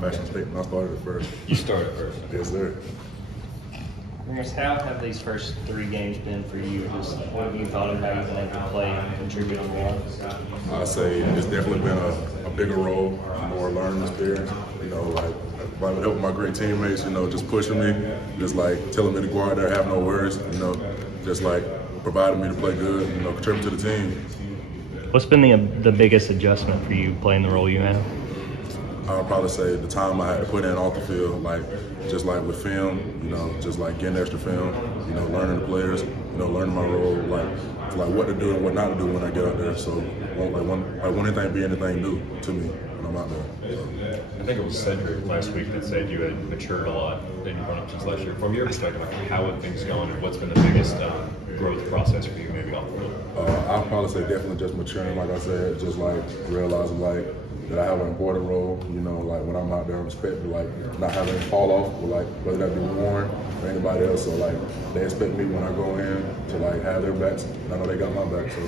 Fashion State, and I started at first. You started first. Yes, sir. Amarius, how have these first 3 games been for you? Just what have you thought about you being able to play and contribute on the ball? I say it's definitely been a bigger role, more learning experience. You know, like with helping my great teammates, you know, just pushing me, just like telling me to go out there, have no worries, you know, just like providing me to play good, you know, contribute to the team. What's been the biggest adjustment for you playing the role you have? I'd probably say the time I had to put in off the field, like just like with film, you know, just like getting extra film, you know, learning the players, you know, learning my role, like what to do and what not to do when I get out there. So won't anything be anything new to me when I'm out there. I think it was Cedric last week that said you had matured a lot in your run-up since last year. From your perspective, like, how have things gone, and what's been the biggest growth process for you, maybe off the field? I'd probably say definitely just maturing, like I said, just like realizing like that I have an important role, you know, like when I'm out there, I'm expected like not having it fall off, or like whether that be Warren or anybody else. So like they expect me when I go in to like have their backs, and I know they got my back. So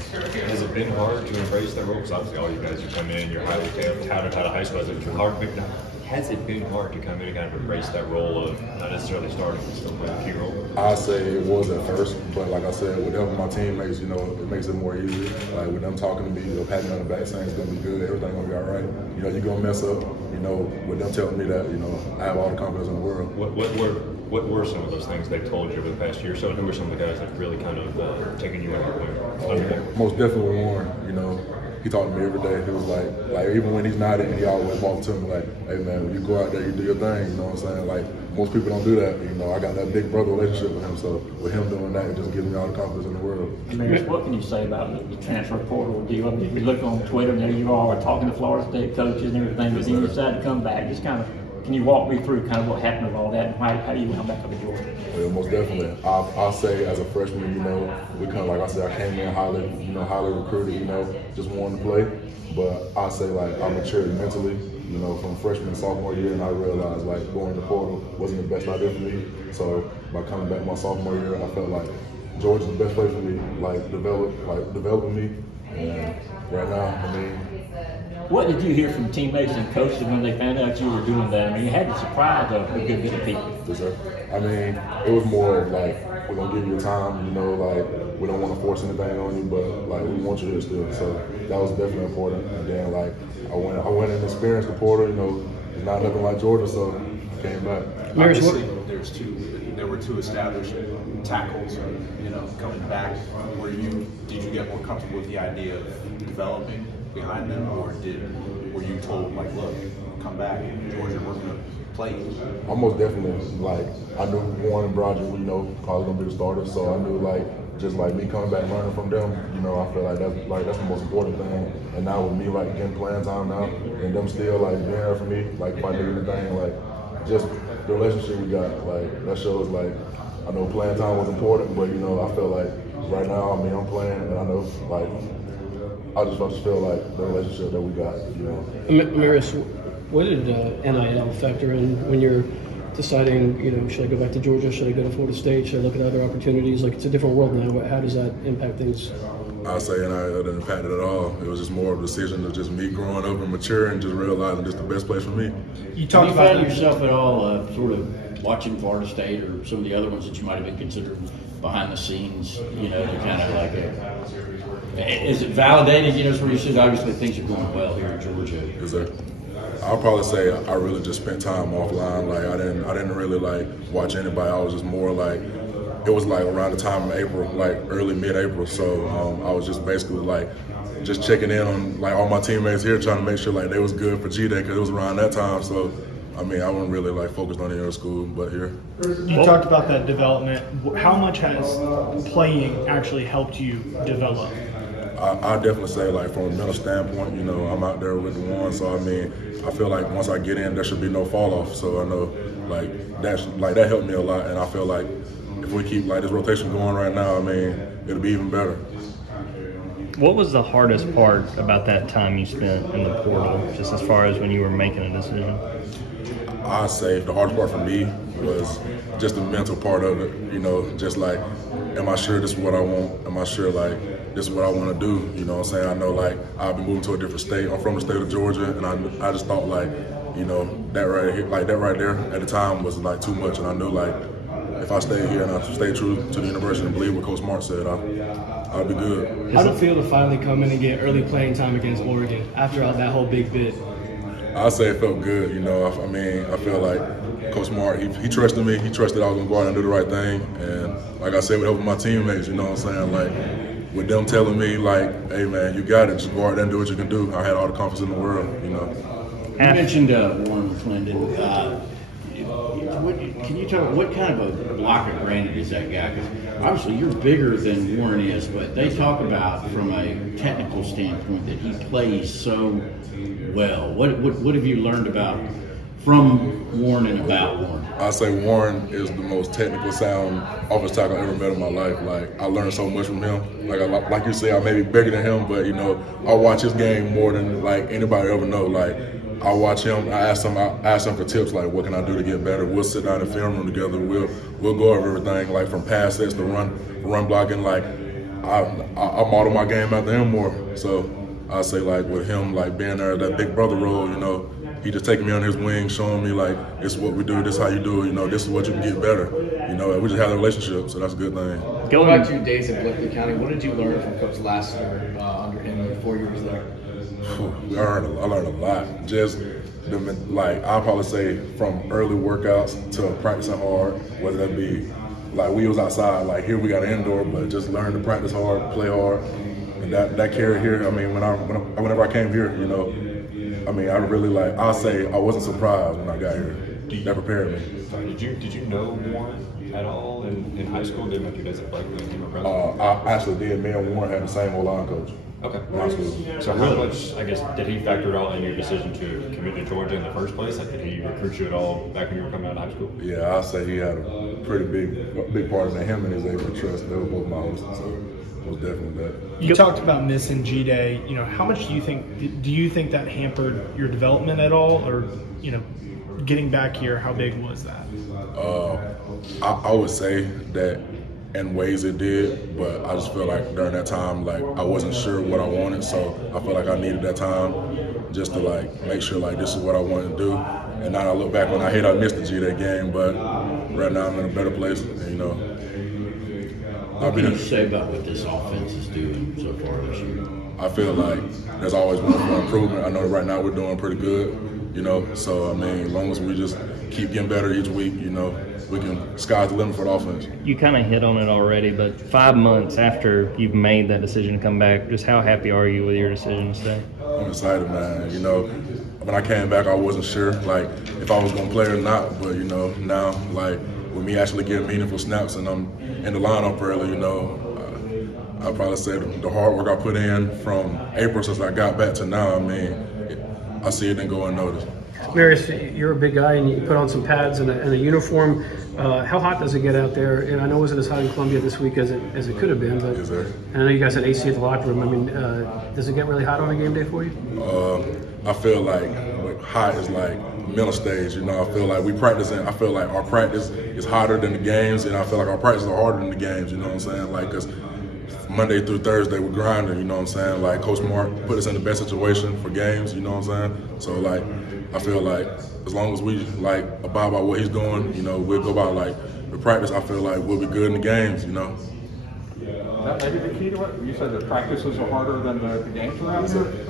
has it been hard to embrace that role? Because obviously all you guys are coming in, you're highly touted out of high school. Has it been hard to come in and kind of embrace that role of not necessarily starting, but still playing a key role? I say it was at first, but like I said, with helping my teammates, you know, it makes it more easy. Like with them talking to me, you know, patting me on the back saying it's gonna be good, everything gonna be all right. You know, you're gonna mess up. You know, with them telling me that, you know, I have all the confidence in the world. What were some of those things they've told you over the past year or so? And who were some of the guys that have really kind of taken you under? Most definitely Warren. You know, he talked to me every day. He was like even when he's not in, he always walked to me like, hey man, when you go out there, you do your thing. You know what I'm saying? Like most people don't do that. You know, I got that big brother relationship with him, so with him doing that, it just gives me all the confidence in the world. Amarius, what can you say about the transfer portal deal? I mean, you look on Twitter, there you are talking to Florida State coaches and everything, but then you decide to come back. Just kind of, can you walk me through kind of what happened with all that and how you went back up to Georgia? Well, most definitely. I'll say as a freshman, you know, we kind of, like I said, I came in highly recruited, you know, just wanting to play. But I say like I matured mentally, you know, from freshman to sophomore year, and I realized like going to the portal wasn't the best idea for me. So by coming back my sophomore year, I felt like Georgia's the best place for me, like developing me. And right now, I mean. What did you hear from teammates and coaches when they found out you were doing that? I mean, you had to surprise a good bit of people. Yes, sir. I mean, it was more of like, we're going to give you time, you know, like, we don't want to force anything on you, but like, we want you here still. So that was definitely important. And then like, I went and experienced the portal, you know, it's not nothing like Georgia, so I came back. Obviously, there were two established tackles, you know, coming back. Did you get more comfortable with the idea of developing behind them, or were you told like, look, come back in Georgia, we're gonna play? Almost definitely, like I knew Warren and Broderick, you know, probably gonna be the starters, so I knew like just like me coming back learning from them, you know, I feel like that's the most important thing. And now with me like getting playing time now, and them still like being there for me, like if I need anything, like just the relationship we got, like that shows like I know playing time was important, but you know I feel like right now, I mean I'm playing, and I know like. I just feel like the relationship that we got, you know. Amarius, what did NIL factor in when you're deciding, you know, should I go back to Georgia, should I go to Florida State, should I look at other opportunities? Like, it's a different world now. How does that impact things? I'd say NIL didn't impact it at all. It was just more of a decision of just me growing up and maturing and just realizing this is the best place for me. You found yourself at all sort of watching Florida State or some of the other ones that you might have been considering behind the scenes, you know, to kind of like is it validated, you know, where you said obviously things are going well here in Georgia? Yes, sir. I'll probably say I really just spent time offline. Like I didn't really like watch anybody. I was just more like, it was like around the time of April, like early mid-April. So I was just basically like just checking in on like all my teammates here, trying to make sure like they was good for G-Day because it was around that time. So I mean, I wasn't really like focused on any other school, but here. You talked about that development. How much has playing actually helped you develop? I definitely say, like, from a mental standpoint, you know, I'm out there with the one, so I mean, I feel like once I get in, there should be no fall off. So I know, that helped me a lot, and I feel like if we keep like this rotation going right now, I mean, it'll be even better. What was the hardest part about that time you spent in the portal, just as far as when you were making a decision? I say the hardest part for me was just the mental part of it, you know, just like, am I sure this is what I want? Am I sure, like, this is what I want to do? You know what I'm saying? I know, like, I've been moving to a different state. I'm from the state of Georgia, and I just thought, like, you know, that right here, like that right there at the time was like too much, and I knew like if I stayed here and I stayed true to the university and believe what Coach Smart said, I'd be good. How did it feel to finally come in and get early playing time against Oregon after that whole big bid? I say it felt good, you know. I mean, I feel like Coach Smart, he trusted me. He trusted I was going to go out and do the right thing. And like I said, with helping my teammates, you know what I'm saying? Like, with them telling me, like, hey, man, you got it. Just go out there and do what you can do. I had all the confidence in the world, you know. You mentioned Warren McClendon. Can you tell me what kind of a block of granite is that guy? Because obviously you're bigger than Warren is, but they talk about from a technical standpoint that he plays so well. What have you learned about from Warren and about Warren? I say Warren is the most technical sound offensive tackle I ever met in my life. Like, I learned so much from him. Like you say, I may be bigger than him, but you know, I watch his game more than like anybody ever know. Like, I watch him. I ask him for tips. Like, what can I do to get better? We'll sit down in the film room together. We'll go over everything, like from pass sets to run blocking. Like, I model my game after him more. So I say, like, with him, like being there, that big brother role, you know, he just taking me on his wing, showing me like, this is what we do, this is how you do it, you know, this is what you can get better. You know, we just have a relationship, so that's a good thing. Going back to your days in Bleckley County, what did you learn from Coach Lassiter under him in 4 years there? I learned a lot. Just like, I'll probably say from early workouts to practicing hard, whether that be like we was outside, like here we got an indoor, but just learn to practice hard, play hard, and that carried here. I mean, whenever I came here, you know, I mean, I really like. I'll say I wasn't surprised when I got here. That prepared me. Did you know Warren at all in high school? Did you guys at Blakely? I actually did. Me and Warren had the same O-line coach. Okay. In high school. So how much, I guess, did he factor at all in your decision to commit to Georgia in the first place? Like, did he recruit you at all back when you were coming out of high school? Yeah, I'll say he had a pretty big part in that. Him and his able to trust. They were both my hosts, so most definitely that. You talked about missing G-Day. You know, how much do you think that hampered your development at all, or you know, getting back here, how big was that? I would say that in ways it did, but I just feel like during that time, like I wasn't sure what I wanted, so I felt like I needed that time just to like make sure like this is what I wanted to do. And now I look back when I missed the G-Day game, but right now I'm in a better place, and, you know. What can you say about what this offense is doing so far this year? I feel like there's always room for improvement. I know right now we're doing pretty good, you know. So, I mean, as long as we just keep getting better each week, you know, we can sky's the limit for the offense. You kind of hit on it already, but 5 months after you've made that decision to come back, just how happy are you with your decision to stay? I'm excited, man. You know, when I came back, I wasn't sure, like, if I was going to play or not. But, you know, now, like, with me actually getting meaningful snaps and I'm in the lineup early, you know, I'd probably say the hard work I put in from April since I got back to now, I mean, I see it and go unnoticed. Amarius, you're a big guy and you put on some pads and a uniform. How hot does it get out there? And I know it wasn't as hot in Columbia this week as it could have been, but Yes, sir. and I know you guys had AC at the locker room. I mean, does it get really hot on a game day for you? I feel like hot is like mental stage, you know. I feel like I feel like our practice is hotter than the games, and I feel like our practices are harder than the games, you know what I'm saying? Like, because Monday through Thursday we're grinding, you know what I'm saying? Like, Coach Mark put us in the best situation for games, you know what I'm saying? So, like, I feel like as long as we, like, abide by what he's doing, you know, we'll go by, like, the practice, I feel like we'll be good in the games, you know? That may be the key to it? You said the practices are harder than the games around here?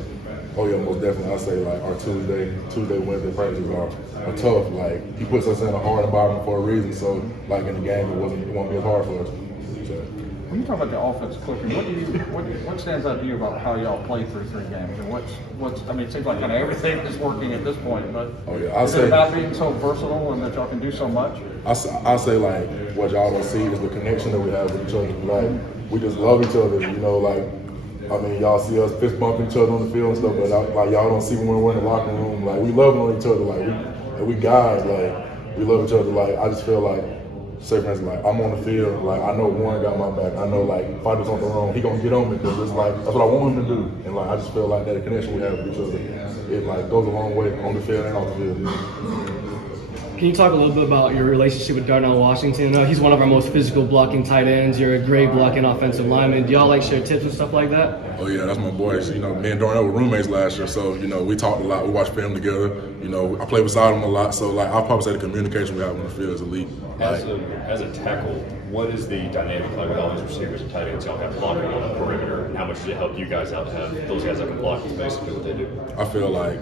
Oh yeah, most definitely. I say like our Tuesday, Wednesday practices are tough. Like, he puts us in a hard environment for a reason. So like in the game, it won't be as hard for us. So. When you talk about the offense clicking, what stands out to you about how y'all play through 3 games? And what's I mean, it seems like kind of everything is working at this point, but is it about being so versatile and that y'all can do so much? I say like what y'all don't see is the connection that we have with each other. Like, we just love each other, you know. Like, I mean, y'all see us fist bumping each other on the field and stuff, but like y'all don't see when we're in the locker room. Like, we love on each other. Like, we guys, like, we love each other. Like, I just feel like, say for instance, like, I'm on the field, like, I know Warren got my back. I know, like, if I do something wrong, he gonna get on me because it's like, that's what I want him to do. And like, I just feel like that connection we have with each other, it like goes a long way on the field and off the field. Can you talk a little bit about your relationship with Darnell Washington? I know he's one of our most physical blocking tight ends. You're a great blocking offensive lineman. Do y'all like share tips and stuff like that? Oh yeah, that's my boys. You know, me and Darnell were roommates last year, so you know we talked a lot. We watched film together. You know, I played beside him a lot, so like I'll probably say the communication we have on the field is elite. As a tackle, what is the dynamic like with all these receivers and tight ends y'all have blocking on the perimeter? And how much does it help you guys out to have those guys that can block? Is basically what they do. I feel like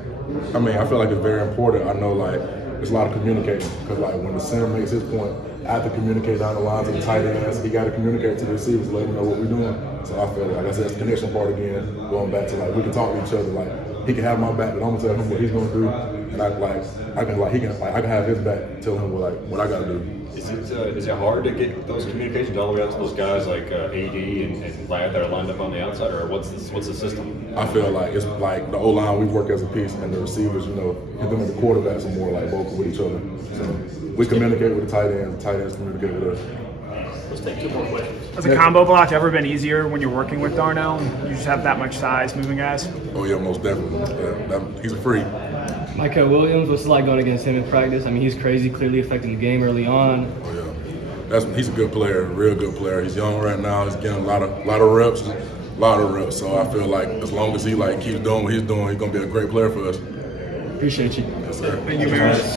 it's very important. I know like there's a lot of communication because like when the center makes his point, I have to communicate down the line to the tight ends. He got to communicate to the receivers, let them know what we're doing. So I feel like I said, it's the connection part again. Going back to like we can talk to each other. Like he can have my back, but I'm gonna tell him what he's gonna do, and I can have his back, tell him what I gotta do. Is it hard to get those communications all the way out to those guys like AD and Ladd that are lined up on the outside, or what's the system? I feel like it's like the O-line, we work as a piece, and the receivers, you know, and then the quarterbacks are more like vocal with each other. So we communicate with the tight ends communicate with us. Let's take 2 more questions. Has a combo block ever been easier when you're working with Darnell and you just have that much size moving guys? Oh yeah, most definitely. He's a freak. Michael Williams, what's it like going against him in practice? I mean, he's crazy, clearly affecting the game early on. Oh yeah, he's a good player, real good player. He's young right now. He's getting a lot of reps, So I feel like as long as he keeps doing what he's doing, he's gonna be a great player for us. Appreciate you. Yes, sir. Thank you, Amarius.